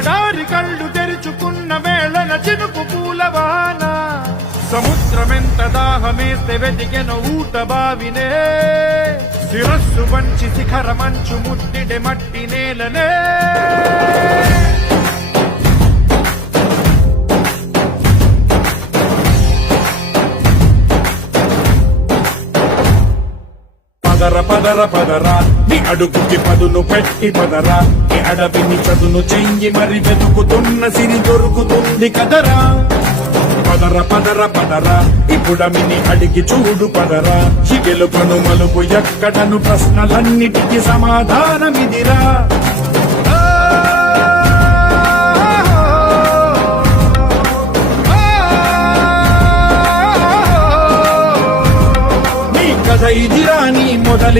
ఎడారి కళ్ళు తెరుచుకున్న వేళన చినుకు పూలవాన సముద్రమెంత దాహమేస్తే వెతికెన ఊట బావినే శిరస్సు వంచి శిఖర మంచు ముట్టిడే మట్టి నేలనే పదర పదర పదరా నీ అడుగుకి పదును పెట్టి పదరా నీ అడవిని చదును చెయ్యి మరి వెతుకుతున్న సిరి దొరుకుతుంది కదరా పదర పదర పదరా ఇప్పుడమిని అడిగి చూడు పదరా ఈ గెలుపను మలుపు ఎక్కడను ప్రశ్నలన్నిటికీ సమాధానమిదిరా నీ కథ ఇదిరా నీ మొదలి